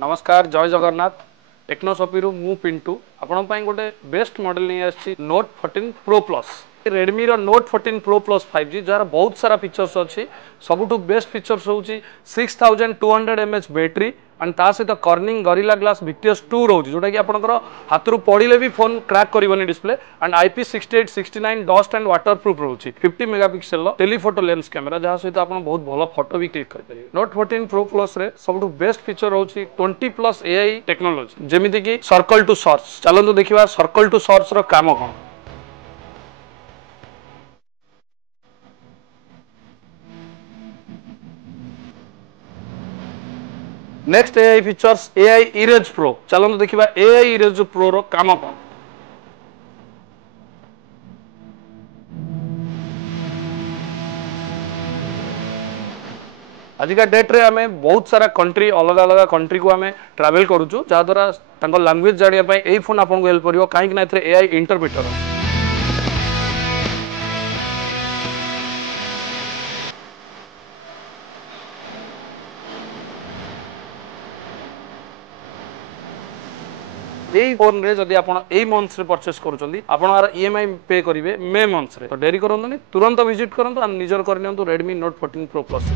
नमस्कार जय जगन्नाथ टेक्नोसॉपी रु मु पिंटू आपण गोटे बेस्ट मॉडल नहीं आसी नोट 14 प्रो प्लस रेडमी रो नोट 14 प्रो प्लस 5G जार बहुत सारा फीचर्स अच्छी सबुठ बेस्ट फीचर्स हूँ 6200 mAh बैटरी एंड ता सहित कर्निंग गरिला ग्लास VTS 2 रोज जोटा कि आपंकर हाथ रू पड़े भी फोन क्रैक करनी display and IP68 69 dust and water proof रोचे 50 मेगापिक्सल टेलीफोटो लेंस कैमेरा जहाँ सहित आप बहुत भल फोटो भी क्लिक करेंगे। नोट 14 प्रो प्लस रे सब बेस्ट फीचर रोचे 20+ AI टेक्नोलॉजी जमीती कि सर्कल टू सर्च चलते देखा सर्कल टू सर्च रो काम कौन। Next AI features AI erase pro चलते देखा AI इरेज प्रो रो काम कौन। आजिका डेट रे आमे बहुत सारा कंट्री अलग अलग कंट्री को आमे ट्रैवल करूछु जहाद्वारा लैंग्वेज जानापी यही फोन आपको हेल्प कर कहीं AI इंटरप्रिटर यही फोन रे जदि आपण एई मंथ्स रे परचेस करूछंदी आपण EMI पे करिवे मे मंथ्स रे तो डेरी करंतुनी तुरंत विजिट करंतु आ निजर करनियंतु Redmi Note 14 Pro Plus।